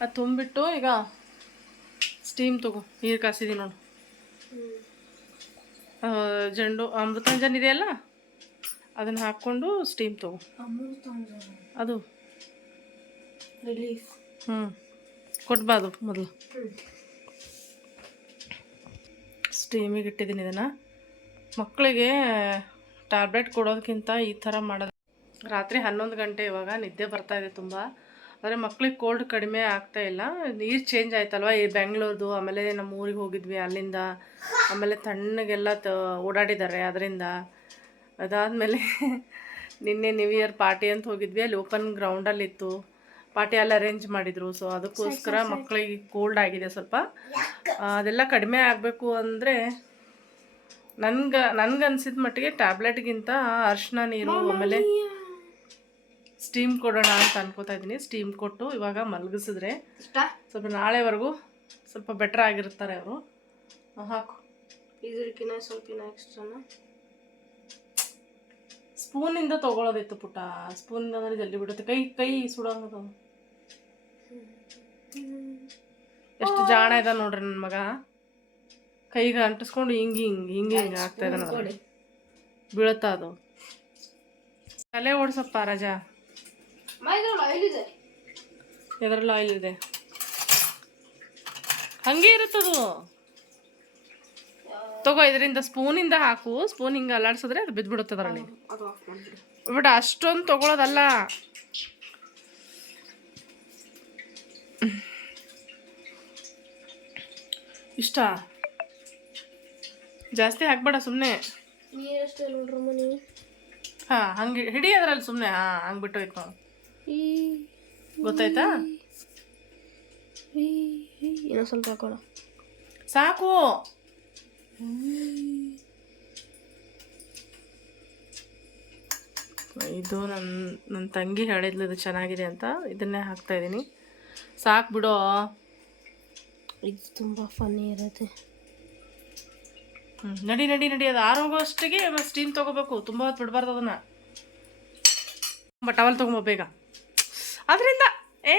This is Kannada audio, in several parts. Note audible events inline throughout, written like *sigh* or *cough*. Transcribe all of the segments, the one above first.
ಅದು ತುಂಬಿಟ್ಟು ಈಗ ಸ್ಟೀಮ್ ತಗೋ ನೀರು ಕಾಸಿದೀನಿ ನೋಡು. ಜಂಡು ಅಮೃತಾಂಜನ್ ಇದೆಯಲ್ಲ ಅದನ್ನು ಹಾಕ್ಕೊಂಡು ಸ್ಟೀಮ್ ತಗೋ. ಅದು. ರಿಲೀಫ್ ಹ್ಞೂ ಕೊಡ್ಬಾರ್ದು ಮೊದಲು. ಸ್ಟೀಮಿಗೆ ಇಟ್ಟಿದ್ದೀನಿ ಇದನ್ನು. ಮಕ್ಕಳಿಗೆ ಟ್ಯಾಬ್ಲೆಟ್ ಕೊಡೋದಕ್ಕಿಂತ ಈ ಥರ ಮಾಡೋದು ರಾತ್ರಿ ಹನ್ನೊಂದು ಗಂಟೆ ಇವಾಗ ನಿದ್ದೆ ಬರ್ತಾ ಇದೆ ತುಂಬ. ಆದರೆ ಮಕ್ಳಿಗೆ ಕೋಲ್ಡ್ ಕಡಿಮೆ ಆಗ್ತಾ ಇಲ್ಲ. ನೀರು ಚೇಂಜ್ ಆಯ್ತಲ್ವ? ಈ ಬೆಂಗಳೂರ್ದು ಆಮೇಲೆ ನಮ್ಮ ಊರಿಗೆ ಹೋಗಿದ್ವಿ ಅಲ್ಲಿಂದ. ಆಮೇಲೆ ತಣ್ಣಗೆಲ್ಲ ತ ಓಡಾಡಿದ್ದಾರೆ ಅದರಿಂದ. ಅದಾದಮೇಲೆ *laughs* ನಿನ್ನೆ ನ್ಯೂ ಇಯರ್ ಪಾರ್ಟಿ ಅಂತ ಹೋಗಿದ್ವಿ. ಅಲ್ಲಿ ಓಪನ್ ಗ್ರೌಂಡಲ್ಲಿತ್ತು ಪಾರ್ಟಿ ಎಲ್ಲ ಅರೇಂಜ್ ಮಾಡಿದರು. ಸೊ ಅದಕ್ಕೋಸ್ಕರ ಮಕ್ಕಳಿಗೆ ಕೋಲ್ಡ್ ಆಗಿದೆ ಸ್ವಲ್ಪ. ಅದೆಲ್ಲ ಕಡಿಮೆ ಆಗಬೇಕು ಅಂದರೆ ನನ್ಗೆ ಅನ್ಸಿದ ಮಟ್ಟಿಗೆ ಟ್ಯಾಬ್ಲೆಟ್ಗಿಂತ ಅರ್ಶಿನ ನೀರು ಆಮೇಲೆ ಸ್ಟೀಮ್ ಕೊಡೋಣ ಅಂತ ಅನ್ಕೋತಾ ಇದ್ದೀನಿ. ಸ್ಟೀಮ್ ಕೊಟ್ಟು ಇವಾಗ ಮಲಗಿಸಿದ್ರೆ ಸ್ವಲ್ಪ ನಾಳೆವರೆಗೂ ಸ್ವಲ್ಪ ಬೆಟರ್ ಆಗಿರ್ತಾರೆ ಅವರು. ಹಾಕು. ಇದಕ್ಕಿನ್ನ ಸ್ವಲ್ಪ ಎಕ್ಸ್ಟ್ರಾನ ಸ್ಪೂನಿಂದ ತಗೊಳ್ಳೋದಿತ್ತು ಪುಟ್ಟ. ಸ್ಪೂನಿಂದ ಅಂದ್ರೆ ಜಲ್ದಿ ಬಿಡುತ್ತೆ. ಕೈ ಕೈ ಸುಡೋದು. ಎಷ್ಟು ಜಾಣ ಇದೆ ನೋಡ್ರಿ ನನ್ನ ಮಗ. ಕೈಗೆ ಅಂಟಿಸ್ಕೊಂಡು ಹಿಂಗೆ ಹಿಂಗೆ ಹಿಂಗೆ ಹಿಂಗೆ ಆಗ್ತಾ ಇದ್ದಾನೆ ಬೀಳುತ್ತಾ ಅದು. ತಲೆ ಓಡಿಸಪ್ಪ ರಾಜಾ. ಮೈದ್ರಲ್ಲಿ ಆಯಿಲ್ ಇದೆ. ಇದೆ. ಹಂಗೆ ಇರುತ್ತದು ತಗೋ ಇದರಿಂದ ಸ್ಪೂನಿಂದ ಹಾಕು. ಸ್ಪೂನ್ ಹಿಂಗೆ ಅಲ್ಲಾಡ್ಸಿದ್ರೆ ಅದು ಬಿದ್ದುಬಿಡುತ್ತೆ ಅದರಲ್ಲಿ. ಬಟ್ ಅಷ್ಟೊಂದು ತಗೊಳ್ಳೋದಲ್ಲ ಇಷ್ಟ? ಜಾಸ್ತಿ ಹಾಕ್ಬೇಡ ಸುಮ್ಮನೆ ಹಾಂ ಹಂಗೆ ಹಿಡಿ ಅದರಲ್ಲಿ ಸುಮ್ಮನೆ ಹಾಂ ಹಂಗೆ ಬಿಟ್ಟೋಯ್ತು ಗೊತ್ತಾಯ್ತಾ? ಇನ್ನೊಂದು ಸ್ವಲ್ಪ ಹಾಕೋಣ. ಸಾಕು. ಇದು ನನ್ನ ನನ್ನ ತಂಗಿ ಹೇಳಿದ್ಲು ಇದು ಚೆನ್ನಾಗಿದೆ ಅಂತ. ಇದನ್ನೇ ಹಾಕ್ತಾ ಇದ್ದೀನಿ. ಸಾಕು ಬಿಡೋ. ಇದು ತುಂಬ ಫನ್ನಿ ಇರುತ್ತೆ. ಹ್ಞೂ ನಡಿ ನಡಿ ನಡಿ. ಅದು ಆರೋಗೋಷ್ಟಿಗೆ ಸ್ಟೀಮ್ ತೊಗೋಬೇಕು. ತುಂಬ ಹೊತ್ತು ಬಿಡಬಾರ್ದು ಅದನ್ನು. ಟವಲ್ ತೊಗೊಂಬ ಬೇಗ. ಅದರಿಂದ ಏ.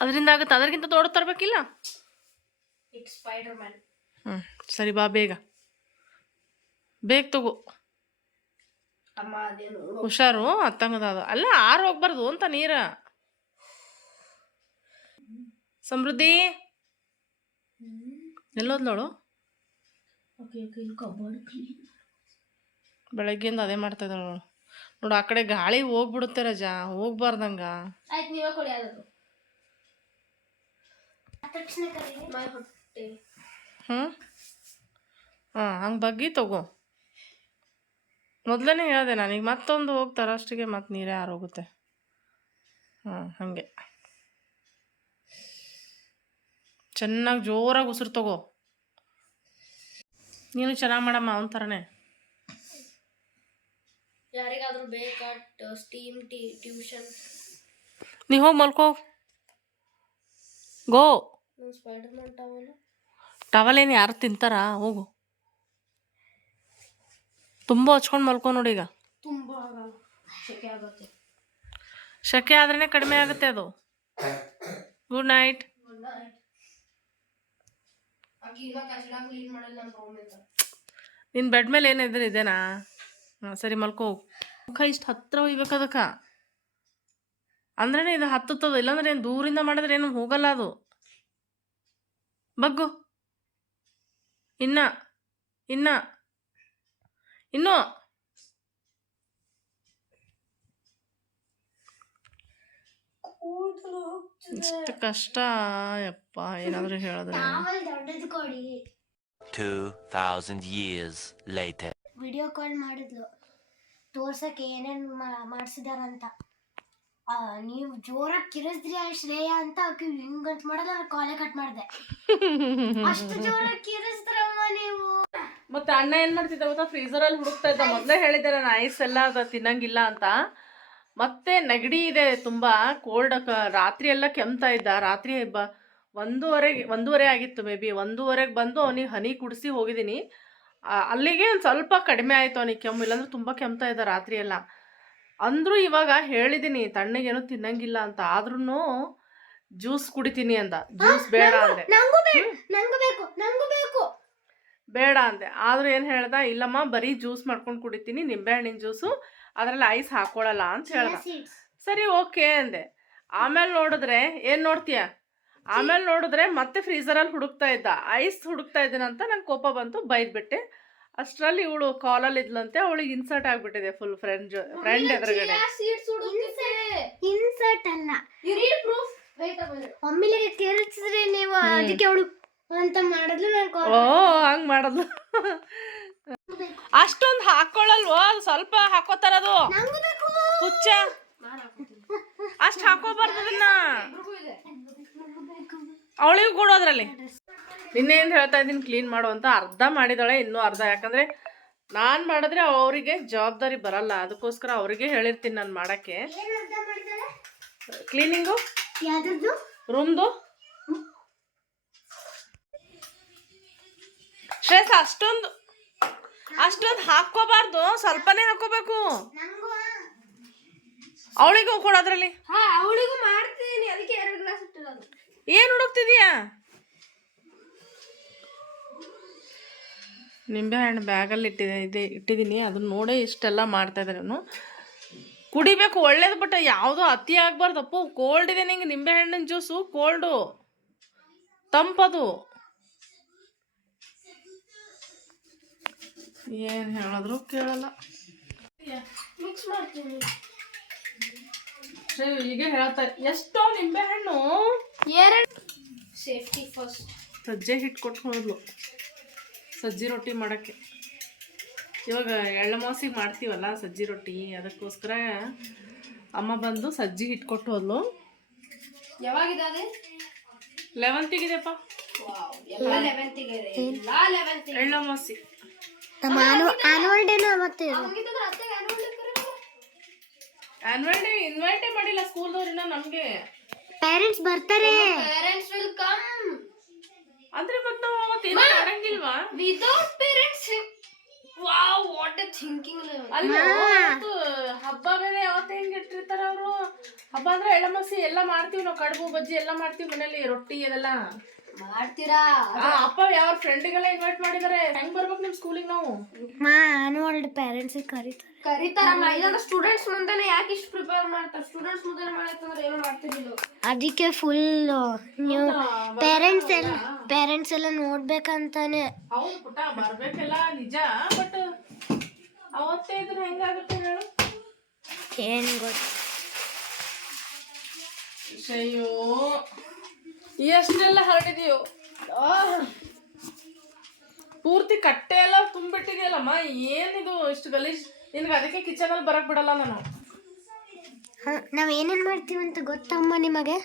ಅದರಿಂದ ಆಗುತ್ತೆ. ಅದಕ್ಕಿಂತ ದೊಡ್ಡ ತರಬೇಕಿಲ್ಲ? ಹ್ಞೂ ಸರಿ ಬಾ ಬೇಗ. ಬೇಗ ತಗೋ. ಹುಷಾರು ಅತ್ತಂಗದ ಅದು ಅಲ್ಲ ಆರು ಹೋಗ್ಬಾರ್ದು ಅಂತ ನೀರ. ಸಮೃದ್ಧಿ. ಕಬೋರ್ಡ್ ಕ್ಲೀನ್ ಬೆಳಗ್ಗೆಯಿಂದ ಅದೇ ಮಾಡ್ತಾ ಇದ್ದಾಳು ನೋಡು ಆ ಕಡೆ ಗಾಳಿ ಹೋಗ್ಬಿಡುತ್ತೆ ರಜಾ ಹೋಗ್ಬಾರ್ದಂಗ. ಆಯ್ತು ನೀವೇ ಕೊಡಿ ಯಾವ್ದು ತಕ್ಷಣ ಮೈ ಹೊಟ್ಟೆ. ಹ್ಞೂ ಹಾಂ ಹಂಗೆ ಬಗ್ಗಿ ತಗೋ. ಮೊದಲನೇ ಹೇಳಿದೆ ನನಗೆ ಮತ್ತೊಂದು ಹೋಗ್ತಾರೆ ಅಷ್ಟಿಗೆ ಮತ್ತೆ ನೀರೇ ಹೋಗುತ್ತೆ ಹಾಂ ಹಾಗೆ. ಚೆನ್ನಾಗಿ ಜೋರಾಗಿ ಉಸಿರು ತಗೋ. ನೀನು ಚೆನ್ನಾಗಿ ಮಾಡಮ್ಮ ಅವನ ಥರನೇ. ಯಾರಿಗಾದ್ರೂ ಬೇಕಾ ಸ್ಟೀಮ್ ಟಿ ಟ್ಯೂಷನ್ ನೀ ಹೋಗಿ ಮಲ್ಕೋ. ಗೋ. ನನ್ನ ಸ್ಪೈಡರ್ ಮ್ಯಾನ್ ಟವಲ್ ಟವಲ್ ಏನು ಯಾರು ತಿಂತಾರಾ? ಹೋಗು. ತುಂಬ ಹಚ್ಕೊಂಡು ಮಲ್ಕೋ ನೋಡಿ ಈಗ. ತುಂಬ ಸೆಕೆ ಆಗುತ್ತೆ. ಶಕೆ ಆದ್ರೇ ಕಡಿಮೆ ಆಗುತ್ತೆ ಅದು. ಗುಡ್ ನೈಟ್ ಗುಡ್ ನೈಟ್ ಆಕಿ ಇನ್ನ ಕಚಡ ಕ್ಲೀನ್ ಮಾಡಲ್ಲ ನನ್ನ ರೂಮ್ ನಿನ್ನ ಬೆಡ್ ಮೇಲೆ ಏನಿದ್ರೆ ಇದೇನಾ? ಹಾಂ ಸರಿ ಮಲ್ಕೋ. ಮುಖ ಇಷ್ಟು ಹತ್ತಿರ ಒಯ್ಬೇಕು ಅದಕ್ಕೆ. ಅಂದ್ರೇ ಇದು ಹತ್ತುತ್ತದ ಇಲ್ಲಾಂದ್ರೆ ಏನು ದೂರಿಂದ ಮಾಡಿದ್ರೆ ಏನು ಹೋಗಲ್ಲ ಅದು. ಬಗ್ಗು. ಇನ್ನ ಇನ್ನ ಇನ್ನು. ಇಷ್ಟು ಕಷ್ಟ ಯಪ್ಪ ಏನಾದರೂ ಹೇಳಿದ್ರೆ. *laughs* ದೊಡ್ಡದು ಕೊಡಿ. 2,000 years later. ವಿಡಿಯೋ ಕಾಲ್ ಮಾಡಿದ್ಲು. ತೋರ್ಸಕ್ಕೆ ಏನೇನು ಮಾಡಿಸಿದಾರಂತ. ನೀವು ಜೋರಾಗಿ ಕಿರಿಸಿದ್ರಿ ಆ ಶ್ರೇಯ ಅಂತ ಆಕೆ ಹಿಂಗಂತ ಮಾಡಲ್ಲ ನಾನು ಕಾಲೇ ಕಟ್ ಮಾಡಿದೆ. ಅಷ್ಟು ಜೋರಾಗಿ ಕಿರಿಸಿದ್ರಮ್ಮ ನೀವು. ಮತ್ತೆ ಅಣ್ಣ ಏನ್ ಮಾಡ್ತಿದ್ದ ಗೊತ್ತಾ? ಫ್ರೀಸರಲ್ಲಿ ಹುಡುಕ್ತಾ ಇದ್ದ. ಮೊದಲೇ ಹೇಳಿದ್ದೆ ನಾನು ಐಸ್ ಎಲ್ಲ ಅದು, ತಿನ್ನಂಗಿಲ್ಲ ಅಂತ. ಮತ್ತೆ ನೆಗಡಿ ಇದೆ ತುಂಬಾ. ಕೋಲ್ಡ್ ರಾತ್ರಿ ಎಲ್ಲ ಕೆಮ್ತಾ ಇದ್ದ. ರಾತ್ರಿ ಬ, ಒಂದೂವರೆಗೆ, ಒಂದೂವರೆ ಆಗಿತ್ತು ಮೇ ಬಿ ಒಂದೂವರೆಗೆ ಬಂದು ಅವನಿಗೆ ಹನಿ ಕುಡಿಸಿ ಹೋಗಿದ್ದೀನಿ ಅಲ್ಲಿಗೆ ಒಂದು ಸ್ವಲ್ಪ ಕಡಿಮೆ ಆಯಿತು ಅವನಿಗೆ ಕೆಮ್ಮು ಇಲ್ಲಾಂದ್ರೆ ತುಂಬ ಕೆಮ್ತಾ ಇದ್ದ ರಾತ್ರಿ ಎಲ್ಲ ಅಂದರೂ ಇವಾಗ ಹೇಳಿದ್ದೀನಿ ತಣ್ಣಗೇನು ತಿನ್ನಂಗಿಲ್ಲ ಅಂತ ಆದ್ರೂ ಜ್ಯೂಸ್ ಕುಡಿತೀನಿ ಅಂತ ಜ್ಯೂಸ್ ಬೇಡ ಅಂದೆ. ಬೇಡ ಅಂದೆ. ಆದ್ರೂ ಏನು ಹೇಳ್ದ ಇಲ್ಲಮ್ಮ ಬರೀ ಜ್ಯೂಸ್ ಮಾಡ್ಕೊಂಡು ಕುಡಿತೀನಿ ನಿಂಬೆಹಣ್ಣಿನ ಜ್ಯೂಸು ಅದರಲ್ಲಿ ಐಸ್ ಹಾಕೊಳ್ಳಲ್ಲ ಅಂತ ಹೇಳ್ದ. ಸರಿ ಓಕೆ ಅಂದೆ. ಆಮೇಲೆ ನೋಡಿದ್ರೆ ಏನು ನೋಡ್ತೀಯ? ಆಮೇಲೆ ನೋಡಿದ್ರೆ ಮತ್ತೆ ಫ್ರೀಸರಲ್ಲಿ ಹುಡುಕ್ತಾ ಇದ್ದ ಐಸ್ ಹುಡುಕ್ತಾ ಇದ್ದೀನಂತ ನಂಗೆ ಕೋಪ ಬಂತು ಬೈದ್ಬಿಟ್ಟೆ. ಅಷ್ಟರಲ್ಲಿ ಇವಳು ಕಾಲಲ್ಲಿ ಇದ್ಲಂತೆ ಅವಳಿಗೆ ಇನ್ಸರ್ಟ್ ಆಗ್ಬಿಟ್ಟಿದೆ ಫುಲ್ ಫ್ರೆಂಡ್ ಫ್ರೆಂಡ್ ಎದುರುಗಡೆ. ಇನ್ಸರ್ಟ್ ಅಲ್ಲ. ಯು ನೀಡ್ ಪ್ರೂಫ್ ವೇಟ್ ಒಮ್ಮೆಲೆ ಕೇಳಿಸಿದ್ರೆ ನೀವು ಅದಕ್ಕೆ ಅವಳು ಅಂತ ಮಾಡಿದ್ಲು ನಾನು ಓ ಹಂಗ್ ಮಾಡಿದ್ಲು. ಅಷ್ಟೊಂದು ಹಾಕೊಳ್ಳಲ್ವೋ ಅದು ಸ್ವಲ್ಪ ಹಾಕೋತಾರದು ಹುಚ್ಚ ಅಷ್ಟು ಹಾಕೋಬಾರ್ದು ಅದನ್ನ ಅವಳಿಗೂ ಕೊಡೋದ್ರಲ್ಲಿ ನಿನ್ನೆ ಏನು ಹೇಳ್ತಾ ಇದ್ದೀನಿ ಕ್ಲೀನ್ ಮಾಡು ಅಂತ ಅರ್ಧ ಮಾಡಿದಾಳೆ ಇನ್ನೂ ಅರ್ಧ. ಯಾಕಂದ್ರೆ ನಾನು ಮಾಡಿದ್ರೆ ಅವರಿಗೆ ಜವಾಬ್ದಾರಿ ಬರಲ್ಲ. ಅದಕ್ಕೋಸ್ಕರ ಅವರಿಗೆ ಹೇಳಿರ್ತೀನಿ ನಾನು ಮಾಡೋಕ್ಕೆ. ಏನ್ ಅರ್ಧ ಮಾಡಿದಾಳೆ ಕ್ಲೀನಿಂಗು ರೂಮ್ದು ಶ್ರೇಯಸ್ ಅಷ್ಟೊಂದು ಅಷ್ಟೊಂದು ಹಾಕೋಬಾರ್ದು ಸ್ವಲ್ಪನೇ ಹಾಕೋಬೇಕು ನಂಗೂ ಅವಳಿಗೂ ಕೊಡೋದ್ರಲ್ಲಿ ಹಾ ಅವಳಿಗೂ ಮಾಡ್ತೀನಿ. ಅದಕ್ಕೆ ಎರಡು ಗ್ಲಾಸ್ ಇಟ್ಟಿರೋದು. ಏನು ಹುಡುಕ್ತಿದೀಯಾ? ನಿಂಬೆಹಣ್ಣು ಬ್ಯಾಗಲ್ಲಿ ಇಟ್ಟಿದೆ ಇದೆ ಇಟ್ಟಿದ್ದೀನಿ ಅದನ್ನ ನೋಡೇ ಇಷ್ಟೆಲ್ಲ ಮಾಡ್ತಾ ಇದ್ದಾರೆ ಅವನು. ಕುಡಿಬೇಕು ಒಳ್ಳೇದು ಬಟ್ ಯಾವುದೋ ಅತಿ ಆಗ್ಬಾರ್ದು. ಅಪ್ಪು ಕೋಲ್ಡ್ ಇದೆ ನಿಂಗೆ ನಿಂಬೆಹಣ್ಣಿನ ಜ್ಯೂಸು ಕೋಲ್ಡು ತಂಪದು. ಏನು ಹೇಳಿದ್ರು ಕೇಳಲ್ಲ. ಮಿಕ್ಸ್ ಮಾಡ್ತೀನಿ. ಸರಿ, ಈಗ ಹೇಳ್ತಾರೆ. ಎಷ್ಟೋ ನಿಂಬೆಹಣ್ಣು ಸೇಫ್ಟಿ ಫಸ್ಟ್. ಸಜ್ಜೆ ಹಿಟ್ಟು ಕೊಟ್ಕೊಂಡ್ಲು ಸಜ್ಜಿ ರೊಟ್ಟಿ ಮಾಡೋಕ್ಕೆ. ಇವಾಗ ಎಳ್ಳಮಾಸಿಗೆ ಮಾಡ್ತೀವಲ್ಲ ಸಜ್ಜಿ ರೊಟ್ಟಿ ಅದಕ್ಕೋಸ್ಕರ ಅಮ್ಮ ಬಂದು ಸಜ್ಜಿ ಹಿಟ್ಟು ಕೊಟ್ಟು ಹೋದ್ಲು ಯಾವಾಗಿದ್ದಾವೆ? ಲೆವೆಂತಿಗಿದೆಪ್ಪ. ಎಳ್ಳಮಾಸಿ. ನಮ್ಮ ಆನ್ಯುವಲ್ ಡೇನು ಅವತ್ತೇ ಡೇ ಇನ್ವೈಟೇ ಮಾಡಿಲ್ಲ ಸ್ಕೂಲ್ದವ್ರಿಂದ ನಮಗೆ. ಪೇರೆಂಟ್ಸ್ ಬರ್ತಾರೆ. ಪೇರೆಂಟ್ಸ್ ವಿಲ್ ಕಮ್ ಅಂದ್ರೆ ಮತ್ತೆ ನಾವು ಅವತ್ತು ಏನೂ ಮಾಡಂಗಿಲ್ವಾ? without parents wow what a thinking. ಅಲ್ಲ ಅವತ್ತು ಹಬ್ಬ ಬೇರೆ ಯಾವತ್ತು ಹೆಂಗ್ ಇಟ್ಟಿರ್ತಾರ ಅವರು. ಹಬ್ಬ ಅಂದ್ರೆ ಎಳ್ಳಮಸಿ ಎಲ್ಲ ಮಾಡ್ತೀವಿ ನಾವು ಕಡುಬು ಬಜ್ಜಿ ಎಲ್ಲ ಮಾಡ್ತೀವಿ ಮನೇಲಿ ರೊಟ್ಟಿ ಅದೆಲ್ಲ. ಮಾಡ್ತೀರಾ? ಅಪ್ಪ ಯಾವ ಫ್ರೆಂಡಿಗೆಲ್ಲ ಇನ್ವೈಟ್ ಮಾಡಿದಾರೆ? ಹೆಂಗ್ ಬರ್ಬೇಕು ನಿಮ್ ಸ್ಕೂಲಿಗೆ ನಾವು? ಮಾ ಆನ್ಯುವಲ್ ಡೇ ಪೇರೆಂಟ್ಸ್ ಕರೀತಾರೆ. ಕರೀತಾರಮ್ಮ ಇದನ್ನ ಸ್ಟೂಡೆಂಟ್ಸ್ ಮುಂದೆನೆ ಯಾಕೆ ಇಷ್ಟು ಪ್ರಿಪೇರ್ ಮಾಡ್ತಾರೆ? ಸ್ಟೂಡೆಂಟ್ಸ್ ಮುಂದೆನೆ ಮಾಡತ್ತಂದ್ರೆ ಏನು ಮಾಡ್ತಿರ್ಲಿಲ್ಲ. ಅದಕ್ಕೆ ಫುಲ್ ನೀವು ಪೇರೆಂಟ್ಸ್ ಎಲ್ಲ ಪೇರೆಂಟ್ಸ್ ಎಲ್ಲ ನೋಡ್ಬೇಕಂತಾನೆ. ಹೌದು ಪುಟ್ಟ ಬರ್ಬೇಕೆಲ್ಲ ನಿಜ ಬಟ್ ಅವತ್ತೇ ಇದ್ರೆ ಹೆಂಗಾಗುತ್ತೆ ಹೇಳು? ಏನು ಗೊತ್ತು. ಅಯ್ಯೋ ಎಷ್ಟೆಲ್ಲ ಹರಡಿದೆಯೋ. ಪೂರ್ತಿ ಕಟ್ಟೆ ಎಲ್ಲ ತುಂಬಿಟ್ಟಿದೆಯಲ್ಲಮ್ಮ ಏನಿದು ಇಷ್ಟು ಗಲೀಜ್? ನಿನ್ಗೆ ಅದಕ್ಕೆ ಕಿಚನ್ ಅಲ್ಲಿ ಬರಕ್ ಬಿಡಲ್ಲ ನಾನು. ನಾವ್ ಏನೇನ್ ಮಾಡ್ತೀವಿ ಅಂತ ಗೊತ್ತಮ್ಮ ನಿಮಗೆ?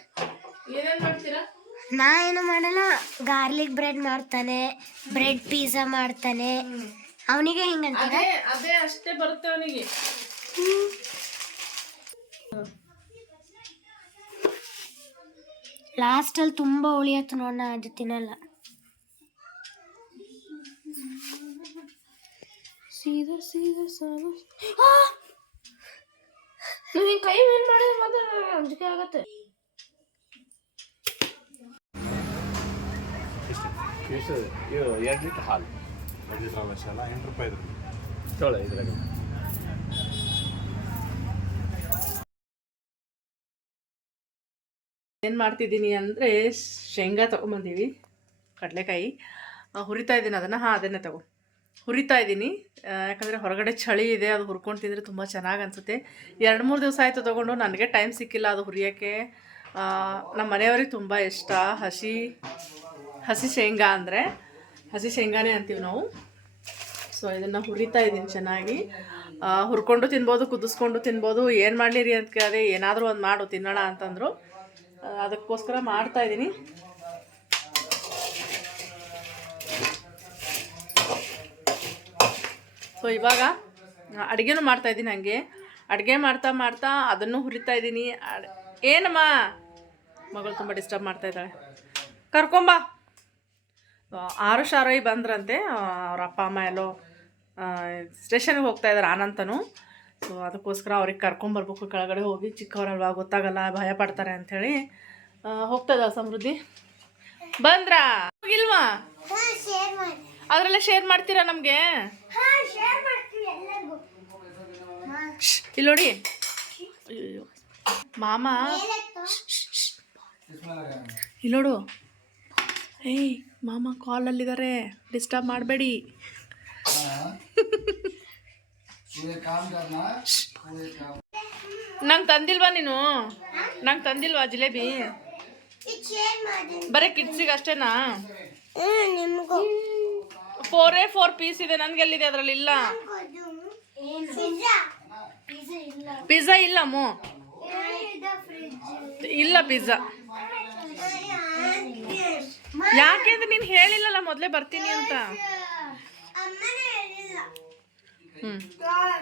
ಏನೇನ್ ಮಾಡ್ತೀರಾ? ನಾ ಏನು ಮಾಡಲ್ಲ ಗಾರ್ಲಿಕ್ ಬ್ರೆಡ್ ಮಾಡ್ತಾನೆ ಬ್ರೆಡ್ ಪಿಜ್ಜಾ ಮಾಡ್ತಾನೆ. ಅವನಿಗೆ ಹಿಂಗಂತ? ಅದೇ ಅಷ್ಟೇ ಬರುತ್ತೆ ಅವನಿಗೆ. ಲಾಸ್ಟ್ ತುಂಬ ತುಂಬಾ ಉಳಿಯತ್ತು ನೋಡೋಣ ಅದು ತಿನ್ನಲ್ಲ. ಸೀದಾ ಸೀದಾ ಸಾಲು ನೀವು ಹಿಂಗೆ ಕೈ ಮೇಲೆ ಮಾಡಿದ್ರೆ ಮಾತ್ರ ಅಂಜಿಕೆ ಆಗತ್ತೆ. ಎಷ್ಟು ಎರಡು ಲೀಟ್ರ್ ಹಾಲು. ಎರಡು ಲೀಟ್ರ್ ಹಾಲು ಅಷ್ಟೇ ಎಂಟು ರೂಪಾಯಿ ಇದ್ರಲ್ಲಿ. ತೊಳೆ ಇದ್ರಾಗ ಏನು ಮಾಡ್ತಿದ್ದೀನಿ ಅಂದರೆ ಶೇಂಗಾ ತೊಗೊಂಬಂದೀವಿ, ಕಡಲೆಕಾಯಿ. ಹುರಿತಾ ಇದ್ದೀನಿ ಅದನ್ನು. ಹಾಂ, ಅದನ್ನೇ ತಗೋ. ಹುರಿತಾ ಇದ್ದೀನಿ. ಯಾಕಂದರೆ ಹೊರಗಡೆ ಚಳಿ ಇದೆ, ಅದು ಹುರ್ಕೊಂಡು ತಿಂದರೆ ತುಂಬ ಚೆನ್ನಾಗಿ ಅನಿಸುತ್ತೆ. ಎರಡು ಮೂರು ದಿವಸ ಆಯಿತು ತೊಗೊಂಡು, ನನಗೆ ಟೈಮ್ ಸಿಕ್ಕಿಲ್ಲ ಅದು ಹುರಿಯೋಕ್ಕೆ. ನಮ್ಮ ಮನೆಯವ್ರಿಗೆ ತುಂಬ ಇಷ್ಟ. ಹಸಿ ಹಸಿ ಶೇಂಗಾ ಅಂದರೆ, ಹಸಿ ಶೇಂಗಾನೇ ಅಂತೀವಿ ನಾವು. ಸೊ ಇದನ್ನು ಹುರಿತಾ ಇದ್ದೀನಿ ಚೆನ್ನಾಗಿ. ಹುರ್ಕೊಂಡು ತಿನ್ಬೋದು, ಕುದಿಸ್ಕೊಂಡು ತಿನ್ಬೋದು. ಏನು ಮಾಡಲಿರಿ ಅಂತ ಕೇಳಿದೆ. ಏನಾದರೂ ಒಂದು ಮಾಡು, ತಿನ್ನೋಣ ಅಂತಂದರು. ಅದಕ್ಕೋಸ್ಕರ ಮಾಡ್ತಾ ಇದ್ದೀನಿ. ಸೊ ಇವಾಗ ಅಡುಗೆನೂ ಮಾಡ್ತಾ ಇದ್ದೀನಿ ಹಂಗೆ. ಅಡುಗೆ ಮಾಡ್ತಾ ಮಾಡ್ತಾ ಅದನ್ನು ಹುರಿತಾ ಇದ್ದೀನಿ. ಏನಮ್ಮ? ಮಗಳು ತುಂಬ ಡಿಸ್ಟರ್ಬ್ ಮಾಡ್ತಾ ಇದ್ದಾಳೆ. ಕರ್ಕೊಂಬಾ. ಆರು ಶಾರೈ ಬಂದ್ರಂತೆ ಅವ್ರ ಅಪ್ಪ, ಅಮ್ಮ ಎಲ್ಲೋ ಸ್ಟೇಷನ್ಗೆ ಹೋಗ್ತಾ ಇದ್ದಾರೆ ಆನಂತನು. ಸೊ ಅದಕ್ಕೋಸ್ಕರ ಅವ್ರಿಗೆ ಕರ್ಕೊಂಬರ್ಬೇಕು ಕೆಳಗಡೆ ಹೋಗಿ. ಚಿಕ್ಕವರಲ್ವಾ ಗೊತ್ತಾಗಲ್ಲ ಭಯ ಪಡ್ತಾರೆ ಅಂಥೇಳಿ ಆ, ಹೋಗ್ತದ ಸಮೃದ್ಧಿ. ಬಂದ್ರಾ? ಇಲ್ವಾ ಅದರೆಲ್ಲ ಶೇರ್ ಮಾಡ್ತೀರಾ ನಮಗೆ? ಹಾ ಶೇರ್ ಮಾಡ್ತೀವಿ ಎಲ್ಲರಿಗೂ. ಇಲ್ಲಿ ನೋಡಿ. ಅಯ್ಯೋ. ಮಾಮ. ಇಲ್ಲಿ ನೋಡು. ಏಯ್ ಮಾಮ ಕಾಲಲ್ಲಿದ್ದಾರೆ ಡಿಸ್ಟರ್ಬ್ ಮಾಡಬೇಡಿ. *laughs* ನಂಗೆ ತಂದಿಲ್ವಾ ನೀನು? ನಂಗೆ ತಂದಿಲ್ವಾ ಜಿಲೇಬಿ? ಬರೀ ಕಿಡ್ಸಿಗೆ ಅಷ್ಟೇನಾ? ಫೋರ್ ಫೋರೇ ಫೋರ್ ಪೀಸ್ ಇದೆ. ನನ್ಗೆಲ್ಲಿದೆ ಅದರಲ್ಲಿ? ಇಲ್ಲ. ಪಿಜ್ಜಾ ಇಲ್ಲ ಅಮ್ಮ ಇಲ್ಲ ಪಿಜ್ಜಾ ಯಾಕೆಂದ್ರೆ ನೀನು ಹೇಳಿಲ್ಲಲ್ಲ, ಮೊದಲೇ ಬರ್ತೀನಿ ಅಂತ.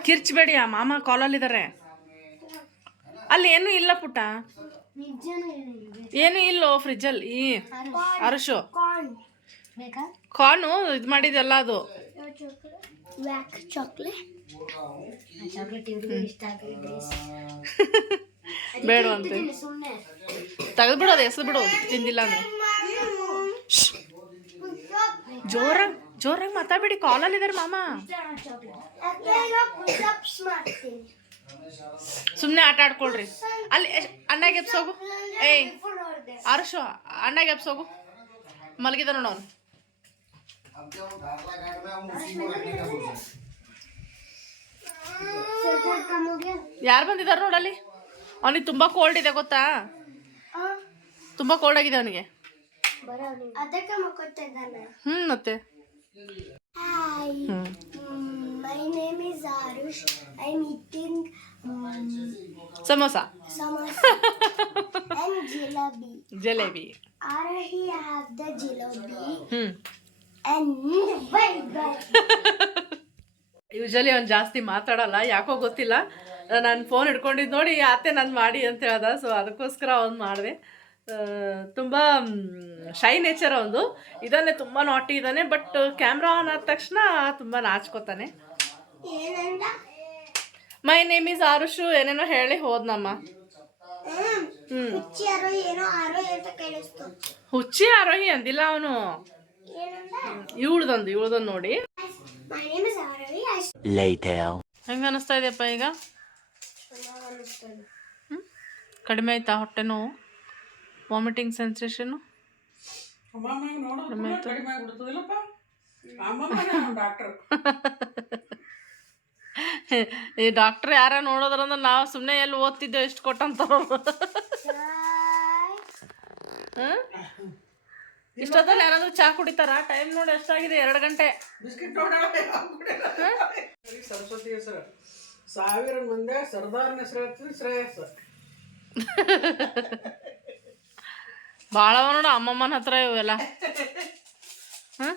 ಕಿರ್ಚ್ಬೇಡಿ, ಆ ಮಾಮ ಕಾಲಲ್ಲಿದ್ದಾರೆ ಅಲ್ಲಿ ಏನೂ ಇಲ್ಲ ಪುಟ್ಟ. ಏನು ಇಲ್ಲೋ ಫ್ರಿಜ್ಜಲ್ಲಿ? ಈ ಅರಶು. ಕಾನು ಇದು ಮಾಡಿದೆಲ್ಲ ಅದು. *laughs* ಬೇಡ ಅಂತ ತೆಗೆದು ಬಿಡೋದು ಎಸೆದು ಬಿಡು ತಿಂದಿಲ್ಲ ಅಂದ್ರೆ. ಜೋರಾಗಿ ಜೋರಾಗಿ ಮಾತಾಡ್ಬೇಡಿ ಕಾಲಲ್ಲಿದ್ದಾರೆ ಮಾಮ ಮಾಮಾ. ಸುಮ್ಮನೆ ಆಟ ಆಡ್ಕೊಳ್ರಿ. ಅಲ್ಲಿ ಅಣ್ಣ ಗೆಪ್ಸೋಗು ಏಯ್ ಅರಶು ಅಣ್ಣ ಗೆಪ್ಸೋಗು ಮಲಗಿದ ನೋಡು ಅವನು. ಯಾರು ಬಂದಿದ್ದಾರೆ ನೋಡಲ್ಲಿ ಅವನಿಗೆ ತುಂಬ ಕೋಲ್ಡ್ ಇದೆ ಗೊತ್ತಾ? ತುಂಬ ಕೋಲ್ಡ್ ಆಗಿದೆ ಅವನಿಗೆ. ಹ್ಞೂ ಮತ್ತೆ? ಹಾಯ್ ಹ್ಞೂ my name is Arush I am eating samosa samosa. *laughs* and jalebi. Jalebi Arahi have the jalebi. ಹ್ಞೂ and bye bye. ಯೂಶಲಿ ಅವ್ನು ಜಾಸ್ತಿ ಮಾತಾಡಲ್ಲ ಯಾಕೋ ಗೊತ್ತಿಲ್ಲ. ನಾನು ಫೋನ್ ಹಿಡ್ಕೊಂಡಿದ್ದು ನೋಡಿ ಅತ್ತೆ ನಾನು ಮಾಡಿ ಅಂತ ಹೇಳ್ದ ಸೊ ಅದಕ್ಕೋಸ್ಕರ ಅವ್ನು ಮಾಡಿದೆ. ತುಂಬ ಶೈ ನೇಚರ್ ಅವನು ಇದನ್ನೇ ತುಂಬ ನಾಟಿ ಇದ್ದಾನೆ ಬಟ್ ಕ್ಯಾಮ್ರಾ ಆನ್ ಆದ ತಕ್ಷಣ ತುಂಬ ನಾಚ್ಕೋತಾನೆ. ಏನಂದ? ಮೈ ನೇಮ್ ಈಸ್ ಆರುಷು ಏನೇನೋ ಹೇಳಿ ಹೋದ್ನಮ್ಮ. ಹ್ಞೂ ಹುಚ್ಚಿ ಯಾರೋ ಏನೋ ಆರೋ ಅಂತ ಕೇಳಿಸ್ತು. ಹುಚ್ಚಿ ಆರೋಹಿ ಅಂದಿಲ್ಲ ಅವನು. ಏನಂದ? ಇವಳ್ದೊಂದು ಇವಳ್ದೊಂದು ನೋಡಿ. ಹೆಂಗ ಅನಿಸ್ತಾ ಇದೆಯಪ್ಪ ಈಗ? ಕಡಿಮೆ ಆಯ್ತಾ ಹೊಟ್ಟೆ ನೋವು? ವಾಮಿಟಿಂಗ್ ಸೆನ್ಸೇಷನು *laughs* ಈ ಡಾಕ್ಟ್ರ್ ಯಾರ ನೋಡೋದ್ರಂದ್ರೆ ನಾವು ಸುಮ್ಮನೆ ಎಲ್ಲಿ ಓದ್ತಿದ್ದೇವೆ ಎಷ್ಟು ಕೊಟ್ಟಂತ ಇಷ್ಟೊತ್ತಲ್ಲಿ ಯಾರಾದ್ರೂ ಚಾ ಕುಡಿತಾರ? ಟೈಮ್ ನೋಡಿ ಎಷ್ಟಾಗಿದೆ? ಎರಡು ಗಂಟೆ. ಸರಸ್ವತಿ ಹೆಸರು. ಸಾವಿರ ಮಂದಿ ಸರ್ದಾರ್ನ ಹೆಸರು ಶ್ರೇಯಸ್ *laughs* ಭಾಳ ಅವ ನೋಡು ಅಮ್ಮಮ್ಮನ ಹತ್ರ ಇವೆಲ್ಲ. ಹಾಂ?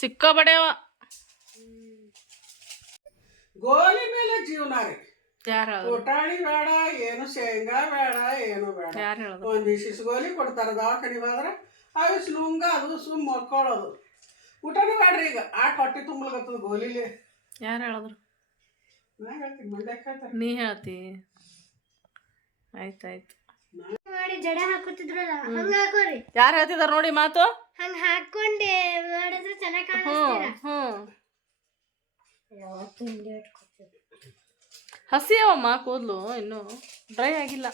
ಸಿಕ್ಕಾಬಡೆವ ಗೋಲಿ ಮೇಲೆ ಜೀವನ ರೀ. ಯಾರು ಊಟಾಣಿ ಬೇಡ ಏನು ಶೇಂಗಾ ಬೇಡ ಏನು ಬೇಡ. ಯಾರು ಹೇಳೋದು? ಒಂದ್ ಇಶಿಸ್ ಗೋಲಿ ಕೊಡ್ತಾರ ದವಾಖಾನಿ ಹೋದ್ರೆ ಅವು ನುಂಗ ಅದು ಸುಮ್ ಮಕ್ಕೊಳ್ಳೋದು ಊಟನೇ ಬೇಡ್ರಿ ಈಗ. ಆಟ ಹೊಟ್ಟೆ ತುಂಬಲ್ಗತ್ತದ ಗೋಲಿಲಿ. ಯಾರು ಹೇಳಿದ್ರು? ನಾ ಹೇಳ್ತೀನಿ ಮಂಡ್ಯಕ್ಕೆ ಹೇಳ್ತಾರೆ ನೀ ಹೇಳ್ತಿ. ಆಯ್ತಾಯ್ತು ಮಾಡಿ ಜಡ ಹಾಕೋತಿದ್ರಲ್ಲ ಹಂಗ ಹಾಕೋರಿ. ಯಾರು ಹೇಳ್ತಿದಾರ ನೋಡಿ ಮಾತು? ಹಂಗ ಹಾಕೊಂಡೆ ಮಾಡಿದ್ರೆ ಚೆನ್ನಾಗಿ ಹ್ಞೂ ಹ್ಞೂ ಹಸಿ ಅವಮ್ಮ ಕೂದಲು ಇನ್ನೂ ಡ್ರೈ ಆಗಿಲ್ಲ.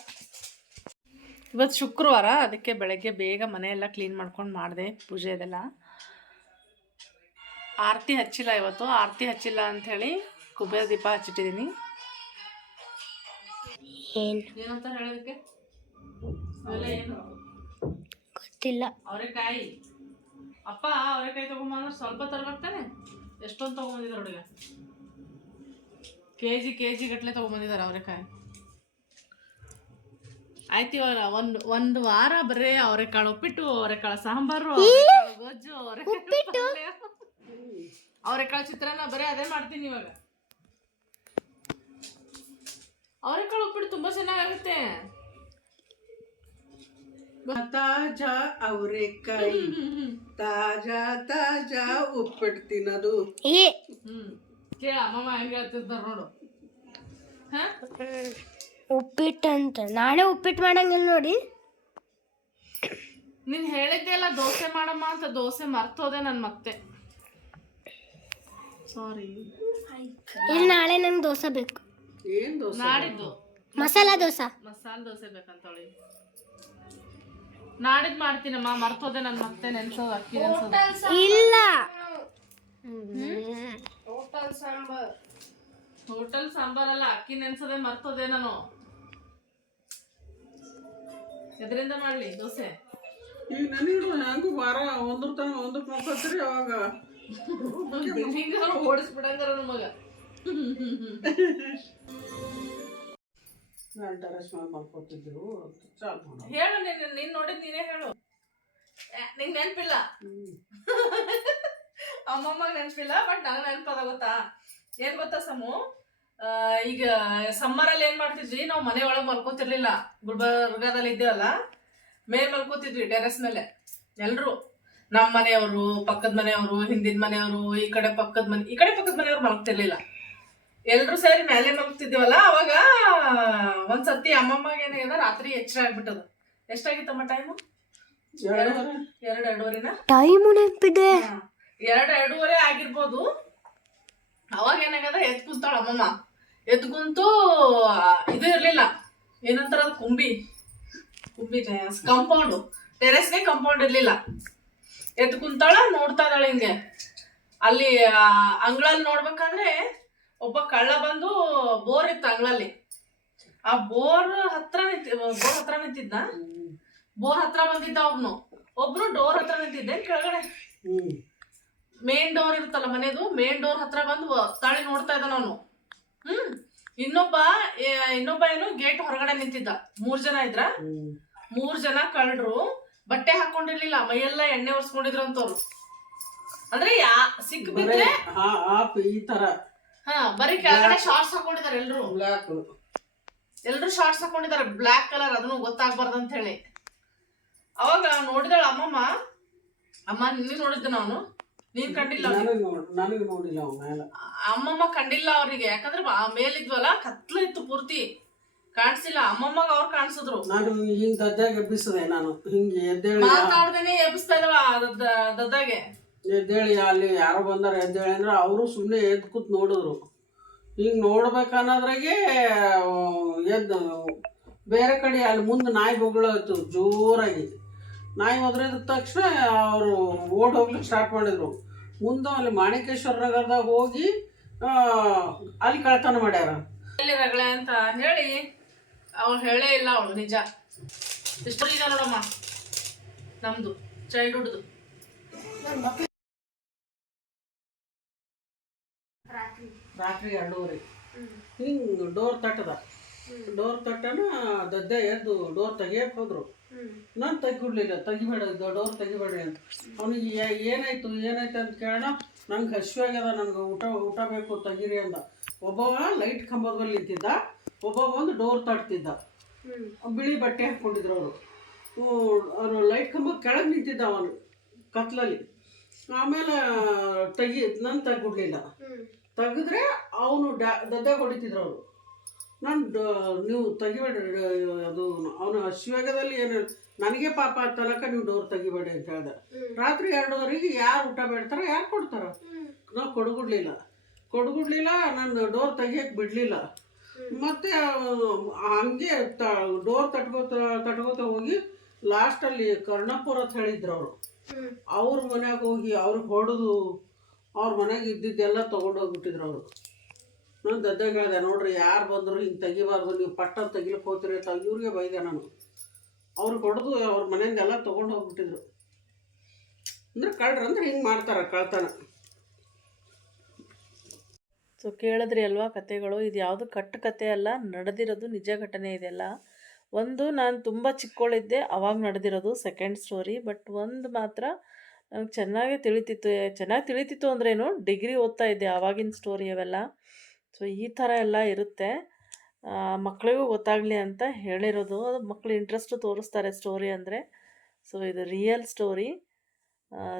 ಇವತ್ತು ಶುಕ್ರವಾರ ಅದಕ್ಕೆ ಬೆಳಗ್ಗೆ ಬೇಗ ಮನೆಯೆಲ್ಲ ಕ್ಲೀನ್ ಮಾಡ್ಕೊಂಡು ಮಾಡಿದೆ ಪೂಜೆ ಅದೆಲ್ಲ. ಆರತಿ ಹಚ್ಚಿಲ್ಲ ಇವತ್ತು ಆರತಿ ಹಚ್ಚಿಲ್ಲ ಅಂಥೇಳಿ ಕುಬೇರ ದೀಪ ಹಚ್ಚಿಟ್ಟಿದ್ದೀನಿ. ಏನ್? ಏನಂತ ಹೇಳೋದಕ್ಕೆ? ಗೊತ್ತಿಲ್ಲ. ಅವರೆಕಾಯಿ. ಅಪ್ಪ ಅವರೆಕಾಯಿ ತಗೊಂಬ ಅಂದ್ರೆ ಸ್ವಲ್ಪ ತರ್ಬೇಕಾನೆ ಎಷ್ಟೊಂದು ತಗೊಂಬಂದಿದ್ದಾರೆ ಹುಡುಗ? ಕೆ ಜಿ ಕೆ ಜಿ ಗಟ್ಟಲೆ ತೊಗೊಂಬಂದಿದ್ದಾರೆ ಅವರೆಕಾಯಿ. ಆಯ್ತು ಇವಾಗ ಒಂದು ಒಂದು ವಾರ ಬರೀ ಅವರೆಕಾಳು ಉಪ್ಪಿಟ್ಟು ಅವರೆಕಾಳು ಸಾಂಬಾರು ಗೊಜ್ಜು ಅವರೆಕಾಳು ಅವರೆಕಾಳು ಚಿತ್ರಾನ್ನ ಬರೀ ಅದೇ ಮಾಡ್ತೀನಿ ಇವಾಗ. ಅವರೆಕಾಳು ಉಪ್ಪಿಟ್ಟು ತುಂಬ ಚೆನ್ನಾಗಾಗುತ್ತೆ. ತಾಜಾ ಅವರೆಕಾಯಿ ತಾಜಾ ತಾಜಾ ಉಪ್ಪಿಟ್ಟು ತಿನ್ನೋದು. ಏ. ಹ್ಮ್. ಕೇಳ ಅಮ್ಮಮ್ಮ ಹೆಂಗೆ ಹೇಳ್ತಿರ್ತಾರ ನೋಡು. ಹಾ? ಉಪ್ಪಿಟ್ಟು ಅಂತ. ನಾಳೆ ಉಪ್ಪಿಟ್ಟು ಮಾಡಂಗಿಲ್ಲ ನೋಡಿ. ನೀನ್ ಹೇಳಿದ್ದೆ ಅಲ್ಲ ದೋಸೆ ಮಾಡಮ್ಮ ಅಂತ. ದೋಸೆ ಮರ್ತೋದೆ ನನ್ನ ಮತ್ತೆ. ಸಾರಿ ಇಲ್ಲಿ ನಾಳೆ ನಂಗೆ ದೋಸೆ ಬೇಕು. ಏನು ದೋಸೆ? ನಾಡಿದ್ದು. ಮಸಾಲ ದೋಸೆ. ಮಸಾಲೆ ದೋಸೆ ಬೇಕಂತೇಳಿ ನಾಡಿದ್ದು ಮಾಡ್ತೀನಮ್ಮ ಮರ್ತೋದೆ ನನ್ನ ಮತ್ತೆ ನೆನ್ಸೋದು ಅಕ್ಕಿ ನೆನ್ಸೋದು. ಇಲ್ಲ. ಹೋಟೆಲ್ ಸಾಂಬಾರ್. ಹೋಟೆಲ್ ಸಾಂಬಾರಲ್ಲ ಅಕ್ಕಿ ನೆನ್ಸೋದೆ ಮರ್ತೋದೆ ನಾನು. ಎದ್ರಿಂದ ಮಾಡ್ಲಿ ದೋಸೆ? ಈಗ ನನಗೂ ಹೆಂಗೂ ವಾರ ಒಂದ್ರ ತನಕ ಒಂದಕ್ಕೆ ಮಕ್ಕಳ್ತೀರಿ ಅವಾಗ. *laughs* ಓಡಿಸ್ಬಿಡಂಗಾರ ನಮಗ. *laughs* ನಾನು ಟೆರೆಸ್ ಮೇಲೆ ಚಾಲು ಹೇಳು ನೀನು ನೀನ್ ನೋಡಿದ್ ನೀನೇ ಹೇಳು. ಏ, ನೆನಪಿಲ್ಲ? ನೆನ್ಪಿಲ್ಲ ನೆನಪಿಲ್ಲ ಬಟ್ ನನಗೆ ನೆನ್ಪದ ಗೊತ್ತಾ? ಏನ್ ಗೊತ್ತಾ ಸಮು? ಈಗ ಈಗ ಸಮ್ಮರಲ್ಲಿ ಏನ್ ಮಾಡ್ತಿದ್ವಿ? ನಾವು ಮನೆ ಒಳಗೆ ಮಲ್ಕೋತಿರ್ಲಿಲ್ಲ. ಗುಲ್ಬರ್ಗಾದಲ್ಲಿ ಇದ್ದೇವಲ್ಲ ಮೇಲ್ ಮಲ್ಕೋತಿದ್ವಿ ಟೆರೆಸ್ ಮೇಲೆ. ಎಲ್ರು. ನಮ್ಮ ಮನೆಯವರು ಪಕ್ಕದ ಮನೆಯವರು ಹಿಂದಿನ ಮನೆಯವರು ಈ ಕಡೆ ಪಕ್ಕದ ಮನೆ ಈ ಕಡೆ ಪಕ್ಕದ ಮನೆಯವ್ರು ಮಲ್ಕ್ತಿರ್ಲಿಲ್ಲ ಎಲ್ರು ಸೇರಿ ಮೇಲೆ ಮಲ್ಕ್ತಿದ್ದೀವಲ್ಲ ಅವಾಗ ಒಂದ್ಸತಿ ಅಮ್ಮಮ್ಮಗೆ ಏನಾಗ್ಯದ ರಾತ್ರಿ ಎಚ್ಚರ ಆಗ್ಬಿಟ್ಟದು. ಎಷ್ಟಾಗಿತ್ತಮ್ಮ ಟೈಮು ಎರಡು ಎರಡೂವರೆನ? ಟೈಮು ನೆನಪಿದೆ. ಎರಡು ಎರಡೂವರೆ ಆಗಿರ್ಬೋದು. ಅವಾಗ ಏನಾಗದ ಎದ್ ಕುಂತಾಳ ಅಮ್ಮಮ್ಮ. ಎದ್ ಕುಂತು ಇದು ಇರ್ಲಿಲ್ಲ. ಏನಂತಾರ ಅದು ಕುಂಬಿ. ಕುಂಬಿ ಕಂಪೌಂಡು ಟೆರೆಸ್ಗೆ ಕಂಪೌಂಡ್ ಇರ್ಲಿಲ್ಲ. ಎದ್ ಕುಂತಾಳ ನೋಡ್ತಾ ಇದ್ದಾಳೆ ಹಿಂಗೆ. ಅಲ್ಲಿ ಅಂಗಳಲ್ಲಿ ನೋಡ್ಬೇಕಾದ್ರೆ ಒಬ್ಬ ಕಳ್ಳ ಬಂದು ಬೋರ್ ಇತ್ತು ಅಂಗಳಲ್ಲಿ. ಆ ಬೋರ್ ಹತ್ರ ನಿಂತಿ, ಬೋರ್ ಹತ್ರ ನಿಂತಿದ್ದ ಬೋರ್ ಹತ್ರ ಬಂದಿದ್ದ ಒಬ್ನು ಒಬ್ರು ಡೋರ್ ಹತ್ರ ನಿಂತಿದ್ದೆ, ಕೆಳಗಡೆ. ಮೇನ್ ಡೋರ್ ಇರುತ್ತಲ್ಲ ಮನೆದು, ಮೇನ್ ಡೋರ್ ಹತ್ರ ಬಂದು ತಾಳಿ ನೋಡ್ತಾ ಇದ್ದ ನಾನು ಹ್ಮ್. ಇನ್ನೊಬ್ಬ ಇನ್ನೊಬ್ಬ ಏನು ಗೇಟ್ ಹೊರಗಡೆ ನಿಂತಿದ್ದ. ಮೂರ್ ಜನ ಇದ್ರ? ಮೂರ್ ಜನ ಕಳ್ಳರು. ಬಟ್ಟೆ ಹಾಕೊಂಡಿರ್ಲಿಲ್ಲ, ಮೈಯೆಲ್ಲ ಎಣ್ಣೆ ಒರ್ಸ್ಕೊಂಡಿದ್ರು ಅಂತವ್ರು. ಅಂದ್ರೆ ಯಾ ಸಿಕ್ ಆ ಈ ಥರ ಹಾ ಬರೀ ಕೆಳಗಡೆ ಶಾರ್ಟ್ಸ್ ಹಾಕೊಂಡಿದ್ದಾರೆ ಎಲ್ರು. ಬ್ಲಾಕ್ ಎಲ್ರು ಶಾರ್ಟ್ಸ್ ಹಾಕೊಂಡಿದ್ದಾರೆ ಬ್ಲಾಕ್ ಕಲರ್ ಅದನ್ನು ಗೊತ್ತಾಗ್ಬಾರ್ದು ಅಂತ ಹೇಳಿ. ಅವಾಗ ನೋಡಿದಳ ಅಮ್ಮಮ್ಮ? ಅಮ್ಮ ನಿನ್ನ ನೋಡಿದ್ದು ನಾನು? ನೀನ್ ಕಂಡಿಲ್ಲ. ನನಗೆ ನೋಡಿಲ್ಲ ಅಮ್ಮಮ್ಮ ಕಂಡಿಲ್ಲ ಅವ್ರಿಗೆ. ಯಾಕಂದ್ರೆ ಆ ಮೇಲಿದ್ವಲ್ಲ ಕತ್ಲ ಇತ್ತು ಪೂರ್ತಿ. ಕಾಣಿಸಿಲ್ಲ. ಅಮ್ಮಮ್ಮಗ ಅವ್ರು ಕಾಣಿಸಿದ್ರು. ನಾನು ಹಿಂಗೆ ದದ್ದಾಗೆ ಎಬ್ಬಿಸಿದೆ ನಾನು. ಹಿಂಗೆ ಮಾತಾಡ್ದೇನೆ ಎಬ್ಬಿಸ್ತಾ ದದ್ದ- ದದ್ದಾಗೆ. ಎದ್ದೇಳಿ, ಅಲ್ಲಿ ಯಾರೋ ಬಂದಾರ ಎದ್ದೇಳಿ ಅಂದ್ರೆ ಅವರು ಸುಮ್ಮನೆ ಎದ್ದು ಕೂತ್ ನೋಡಿದ್ರು. ಹಿಂಗೆ ನೋಡ್ಬೇಕನ್ನೋದ್ರಾಗೆ ಎದ್ದು ಬೇರೆ ಕಡೆ ಅಲ್ಲಿ ಮುಂದೆ ನಾಯಿ ಬೊಗಳಾಯ್ತು ಜೋರಾಗಿ. ನಾಯಿ ಒದ್ರಿದ ತಕ್ಷಣ ಅವರು ಓಡ್ ಹೋಗ್ಲಿಕ್ಕೆ ಸ್ಟಾರ್ಟ್ ಮಾಡಿದ್ರು. ಮುಂದೆ ಅಲ್ಲಿ ಮಾಣಿಕೇಶ್ವರ ನಗರದಾಗ ಹೋಗಿ ಅಲ್ಲಿ ಕಳ್ತನ ಮಾಡ್ಯಾರ. ಎಲ್ಲಿ ರಗಳೆ ಅಂತ ಹೇಳಿ, ಅವ್ರು ಹೇಳೇ ಇಲ್ಲ ಅವಳು ನಿಜ. ಇಷ್ಟು ನೋಡಮ್ಮ, ನಮ್ದು ಚೈಲ್ಡ್ಹುಡ್ದು ರಾತ್ರಿ ಎರಡೂವರೆ ಹಿಂಗೆ ಡೋರ್ ತಟ್ಟದ. ಡೋರ್ ತಟ್ಟನ ದದ್ದೆ ಎದ್ದು ಡೋರ್ ತೆಗಿಯಕ್ಕೆ ಹೋದ್ರು. ನಾನು ತೆಗಿಬಿಡ್ಲಿಲ್ಲ ತೆಗಿಬೇಡ ಡೋರ್ ತೆಗಿಬೇಡಿ ಅಂತ. ಅವನಿಗೆ ಏನಾಯ್ತು ಏನಾಯ್ತು ಅಂತ ಕೇಳೋಣ. ನಂಗೆ ಹಸಿವಾಗ್ಯದ ನನಗೆ ಊಟ ಊಟ ಬೇಕು ತೆಗೀರಿ ಅಂದ. ಒಬ್ಬವ ಲೈಟ್ ಕಂಬದಲ್ಲಿ ಬಳಿ ನಿಂತಿದ್ದ. ಒಬ್ಬವ ಒಂದು ಡೋರ್ ತಟ್ತಿದ್ದ. ಬಿಳಿ ಬಟ್ಟೆ ಹಾಕ್ಕೊಂಡಿದ್ರು ಅವರು. ಅವರು ಲೈಟ್ ಕಂಬ ಕೆಳಗೆ ನಿಂತಿದ್ದ ಅವನು ಕತ್ಲಲ್ಲಿ. ಆಮೇಲೆ ತೆಗಿ ನಾನು ತೆಗ್ಬಿಡ್ಲಿಲ್ಲ ತೆಗೆದ್ರೆ ಅವನು ಡ್ಯಾ ದದ್ದೆ ಹೊಡಿತಿದ್ರು ಅವರು. ನಾನು ನೀವು ತೆಗಿಬೇಡ್ರಿ ಅದು ಅವನು ಶಿವಗದಲ್ಲಿ ಏನು ನನಗೆ ಪಾಪ ತನಕ ನೀವು ಡೋರ್ ತೆಗಿಬೇಡಿ ಅಂತ ಹೇಳ್ದೆ. ರಾತ್ರಿ ಎರಡೂವರೆಗೆ ಯಾರು ಊಟ ಬೇಡ್ತಾರೋ ಯಾರು ಕೊಡ್ತಾರ? ನಾವು ಕೊಡ್ಗುಡ್ಲಿಲ್ಲ. ಕೊಡ್ಗುಡ್ಲಿಲ್ಲ ನಾನು ಡೋರ್ ತೆಗಿಯಕ್ಕೆ ಬಿಡಲಿಲ್ಲ. ಮತ್ತೆ ಹಂಗೆ ತ ಡೋರ್ ತಟ್ಕೋತ ತಟ್ಕೋತ ಹೋಗಿ ಲಾಸ್ಟಲ್ಲಿ ಕರ್ಣಪುರ ಅಂತ ಹೇಳಿದ್ರು ಅವರು. ಅವ್ರ ಮನ್ಯಾಗ ಹೋಗಿ ಅವ್ರಿಗೆ ಹೊಡೆದು ಅವ್ರ ಮನೆಗೆ ಇದ್ದಿದ್ದೆಲ್ಲ ತೊಗೊಂಡೋಗ್ಬಿಟ್ಟಿದ್ರು ಅವರು. ನಾನು ದದ್ದಾಗ ಹೇಳಿದೆ, ನೋಡ್ರಿ ಯಾರು ಬಂದರು ಹಿಂಗೆ ತೆಗಿಬಾರ್ದು, ನೀವು ಪಟ್ಟ ತೆಗಿಲಿಕ್ಕೆ ಹೋಗ್ತೀರಿ ಅಂತ ಇವ್ರಿಗೆ ಬೈದೆ ನಾನು. ಅವ್ರು ಹೊಡೆದು ಅವ್ರ ಮನೆಯಿಂದೆಲ್ಲ ತೊಗೊಂಡು ಹೋಗ್ಬಿಟ್ಟಿದ್ರು. ಅಂದ್ರೆ ಕಳ್ರಿ ಅಂದ್ರೆ ಹಿಂಗೆ ಮಾಡ್ತಾರೆ ಕಳ್ತನ. ಸೊ ಕೇಳಿದ್ರಿ ಅಲ್ವಾ ಕತೆಗಳು? ಇದು ಯಾವುದು ಕಟ್ಟು ಕತೆ ಅಲ್ಲ, ನಡೆದಿರೋದು ನಿಜ ಘಟನೆ ಇದೆಲ್ಲ ಒಂದು ನಾನು ತುಂಬ ಚಿಕ್ಕವಳಿದ್ದೆ ಅವಾಗ ನಡೆದಿರೋದು ಸೆಕೆಂಡ್ ಸ್ಟೋರಿ ಬಟ್ ಒಂದು ಮಾತ್ರ ನಂಗೆ ಚೆನ್ನಾಗೇ ತಿಳಿತಿತ್ತು. ಚೆನ್ನಾಗಿ ತಿಳಿತಿತ್ತು ಅಂದ್ರೇನು ಡಿಗ್ರಿ ಓದ್ತಾ ಇದ್ದೆ ಆವಾಗಿನ ಸ್ಟೋರಿ ಅವೆಲ್ಲ. ಸೊ ಈ ಥರ ಎಲ್ಲ ಇರುತ್ತೆ. ಮಕ್ಕಳಿಗೂ ಗೊತ್ತಾಗಲಿ ಅಂತ ಹೇಳಿರೋದು. ಅದು ಮಕ್ಕಳು ಇಂಟ್ರೆಸ್ಟು ತೋರಿಸ್ತಾರೆ ಸ್ಟೋರಿ ಅಂದರೆ. ಸೊ ಇದು ರಿಯಲ್ ಸ್ಟೋರಿ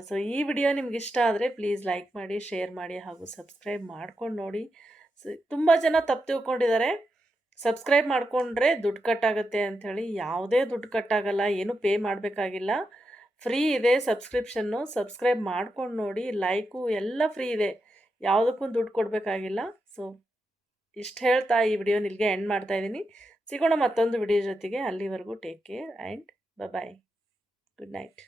ಸೊ ಈ ವಿಡಿಯೋ ನಿಮ್ಗೆ ಇಷ್ಟ ಆದರೆ ಪ್ಲೀಸ್ ಲೈಕ್ ಮಾಡಿ ಶೇರ್ ಮಾಡಿ ಹಾಗೂ ಸಬ್ಸ್ಕ್ರೈಬ್ ಮಾಡ್ಕೊಂಡು ನೋಡಿ. ಸೊ ತುಂಬ ಜನ ತಪ್ಪು ತಿಳ್ಕೊಂಡಿದ್ದಾರೆ ಸಬ್ಸ್ಕ್ರೈಬ್ ಮಾಡಿಕೊಂಡ್ರೆ ದುಡ್ಡು ಕಟ್ಟಾಗುತ್ತೆ ಅಂಥೇಳಿ. ಯಾವುದೇ ದುಡ್ಡು ಕಟ್ಟಾಗಲ್ಲ ಏನು ಪೇ ಮಾಡಬೇಕಾಗಿಲ್ಲ. ಫ್ರೀ ಇದೆ ಸಬ್ಸ್ಕ್ರಿಪ್ಷನ್ನು, ಸಬ್ಸ್ಕ್ರೈಬ್ ಮಾಡ್ಕೊಂಡು ನೋಡಿ, ಲೈಕು ಎಲ್ಲ ಫ್ರೀ ಇದೆ. ಯಾವುದಕ್ಕೂ ದುಡ್ಡು ಕೊಡಬೇಕಾಗಿಲ್ಲ. ಸೊ, ಇಷ್ಟು ಹೇಳ್ತಾ ಈ ವಿಡಿಯೋನ ಇಲ್ಲಿಗೆ ಎಂಡ್ ಮಾಡ್ತಾ ಇದ್ದೀನಿ. ಸಿಗೋಣ ಮತ್ತೊಂದು ವಿಡಿಯೋ ಜೊತೆಗೆ. ಅಲ್ಲಿವರೆಗೂ take care and bye good night.